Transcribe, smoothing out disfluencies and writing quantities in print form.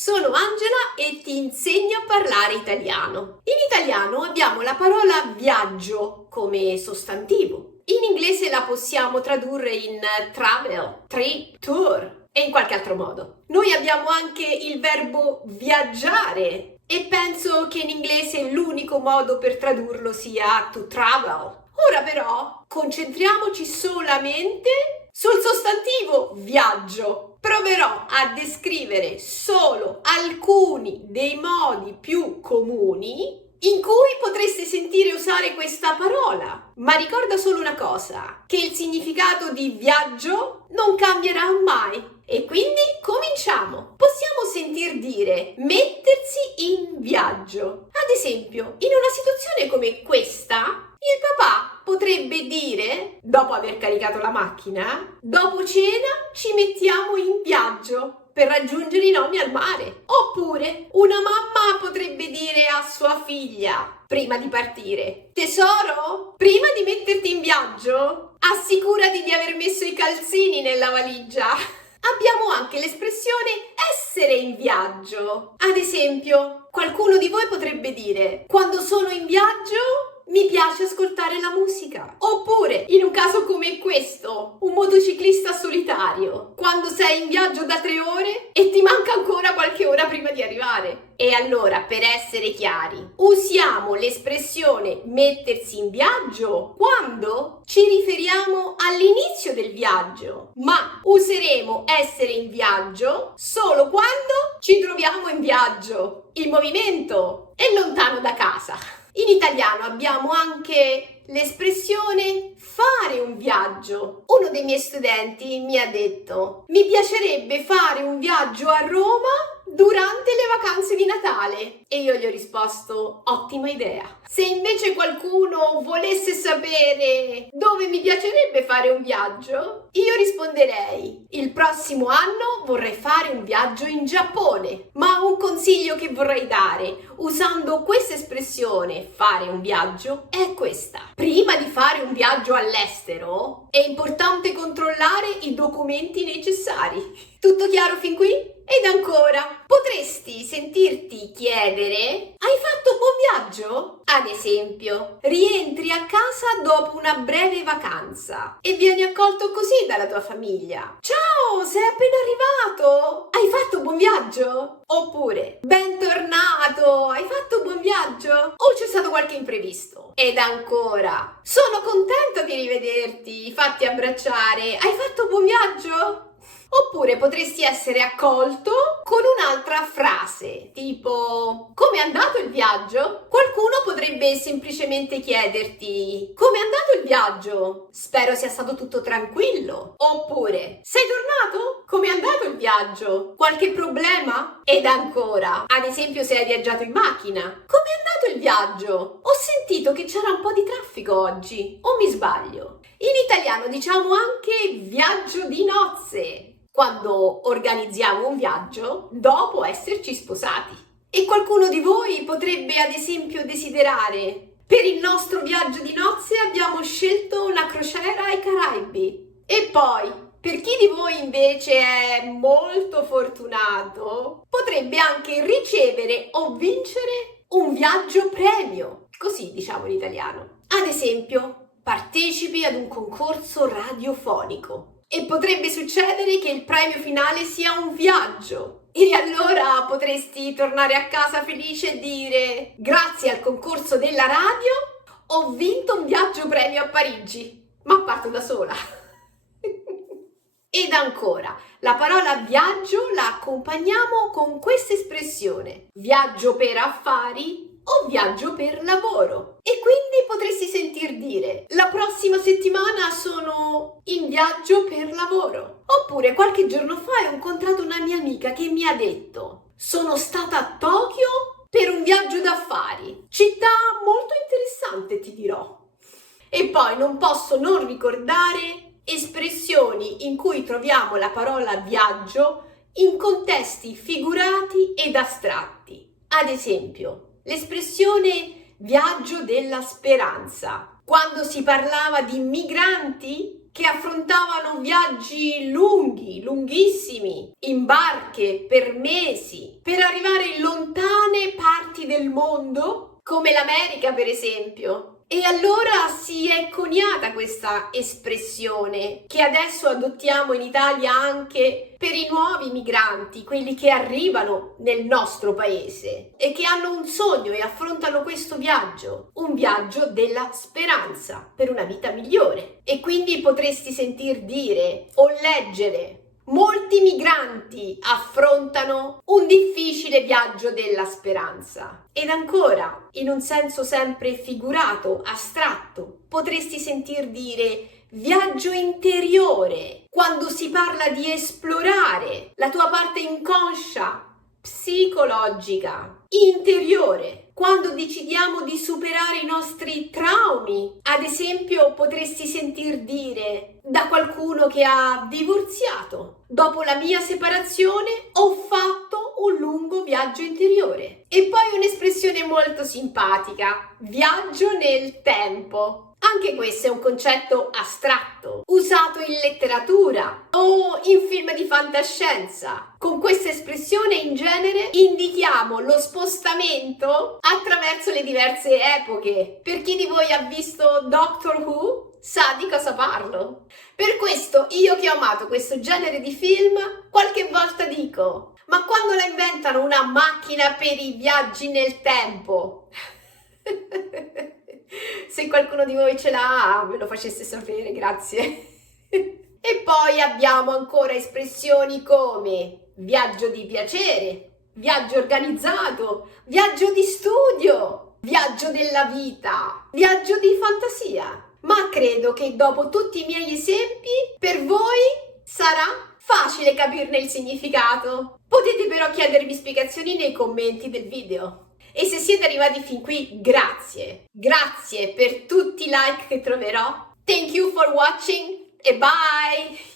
sono Angela e ti insegno a parlare italiano. In italiano abbiamo la parola viaggio come sostantivo. In inglese la possiamo tradurre in travel, trip, tour e in qualche altro modo. Noi abbiamo anche il verbo viaggiare e penso che in inglese l'unico modo per tradurlo sia to travel. Ora però concentriamoci solamente sul sostantivo viaggio. Proverò a descrivere solo alcuni dei modi più comuni in cui potreste sentire usare questa parola. Ma ricorda solo una cosa, che il significato di viaggio non cambierà mai. E quindi cominciamo. Possiamo sentir dire mettersi in viaggio. Ad esempio, in una situazione come questa, il papà potrebbe dire, dopo aver caricato la macchina, dopo cena ci mettiamo in viaggio per raggiungere i nonni al mare. Oppure una mamma potrebbe dire a sua figlia, prima di partire, tesoro, prima di metterti in viaggio, assicurati di aver messo i calzini nella valigia. Abbiamo anche l'espressione essere in viaggio. Ad esempio, qualcuno di voi potrebbe dire, quando sono in viaggio mi piace ascoltare la musica. Oppure, in un caso come questo, un motociclista solitario, quando sei in viaggio da 3 ore e ti manca ancora qualche ora prima di arrivare. E allora, per essere chiari, usiamo l'espressione mettersi in viaggio quando ci riferiamo all'inizio del viaggio, ma useremo essere in viaggio solo quando ci troviamo in viaggio, in movimento e lontano da casa. In italiano abbiamo anche l'espressione fare un viaggio. Uno dei miei studenti mi ha detto: mi piacerebbe fare un viaggio a Roma durante le vacanze di Natale. E io gli ho risposto: ottima idea. Se invece qualcuno volesse sapere dove mi piacerebbe fare un viaggio, io risponderei: il prossimo anno vorrei fare un viaggio in Giappone. Ma un consiglio che vorrei dare usando questa espressione fare un viaggio è questa: prima di fare un viaggio all'estero è importante controllare i documenti necessari. Tutto chiaro fin qui? Ed ancora, potresti sentirti chiedere: hai fatto buon viaggio? Ad esempio, rientri a casa dopo una breve vacanza e vieni accolto così dalla tua famiglia. Ciao, sei appena arrivato? Hai fatto buon viaggio? Oppure, bentornato, hai fatto buon viaggio? O c'è stato qualche imprevisto? Ed ancora, sono contenta di rivederti, fatti abbracciare, hai fatto buon viaggio? Oppure potresti essere accolto con un'altra frase, tipo: come è andato il viaggio? Qualcuno potrebbe semplicemente chiederti: come è andato il viaggio? Spero sia stato tutto tranquillo. Oppure: sei tornato? Come è andato il viaggio? Qualche problema? Ed ancora, ad esempio, se hai viaggiato in macchina: come è andato il viaggio? Ho sentito che c'era un po' di traffico oggi, o mi sbaglio? In italiano diciamo anche viaggio di nozze quando organizziamo un viaggio dopo esserci sposati. E qualcuno di voi potrebbe ad esempio desiderare: per il nostro viaggio di nozze abbiamo scelto una crociera ai Caraibi. E poi, per chi di voi invece è molto fortunato, potrebbe anche ricevere o vincere un viaggio premio, così diciamo in italiano. Ad esempio, partecipi ad un concorso radiofonico e potrebbe succedere che il premio finale sia un viaggio. E allora potresti tornare a casa felice e dire: grazie al concorso della radio ho vinto un viaggio premio a Parigi, ma parto da sola. Ed ancora, la parola viaggio la accompagniamo con questa espressione: viaggio per affari o viaggio per lavoro. E quindi potresti sentir dire: la prossima settimana sono in viaggio per lavoro. Oppure qualche giorno fa ho incontrato una mia amica che mi ha detto: sono stata a Tokyo per un viaggio d'affari. Città molto interessante, ti dirò. E poi non posso non ricordare espressioni in cui troviamo la parola viaggio in contesti figurati ed astratti. Ad esempio, l'espressione viaggio della speranza, quando si parlava di migranti che affrontavano viaggi lunghi, lunghissimi, in barche per mesi, per arrivare in lontane parti del mondo, come l'America per esempio. E allora si è coniata questa espressione che adesso adottiamo in Italia anche per i nuovi migranti, quelli che arrivano nel nostro paese e che hanno un sogno e affrontano questo viaggio, un viaggio della speranza per una vita migliore. E quindi potresti sentir dire o leggere: molti migranti affrontano un difficile viaggio della speranza. Ed ancora, in un senso sempre figurato, astratto, potresti sentir dire viaggio interiore, quando si parla di esplorare la tua parte inconscia, psicologica, interiore, quando decidiamo di superare i nostri traumi. Ad esempio, potresti sentir dire da qualcuno che ha divorziato: dopo la mia separazione ho fatto un lungo viaggio interiore. E poi un'espressione molto simpatica: viaggio nel tempo. Anche questo è un concetto astratto, usato in letteratura o in film di fantascienza. Con questa espressione in genere indichiamo lo spostamento attraverso le diverse epoche. Per chi di voi ha visto Doctor Who, sa di cosa parlo. Per questo io che ho amato questo genere di film, qualche volta dico: ma quando la inventano una macchina per i viaggi nel tempo? Se qualcuno di voi ce l'ha, me lo facesse sapere, grazie. E poi abbiamo ancora espressioni come viaggio di piacere, viaggio organizzato, viaggio di studio, viaggio della vita, viaggio di fantasia. Ma credo che dopo tutti i miei esempi, per voi sarà facile capirne il significato. Potete però chiedermi spiegazioni nei commenti del video. E se siete arrivati fin qui, grazie! Grazie per tutti i like che troverò. Thank you for watching e bye!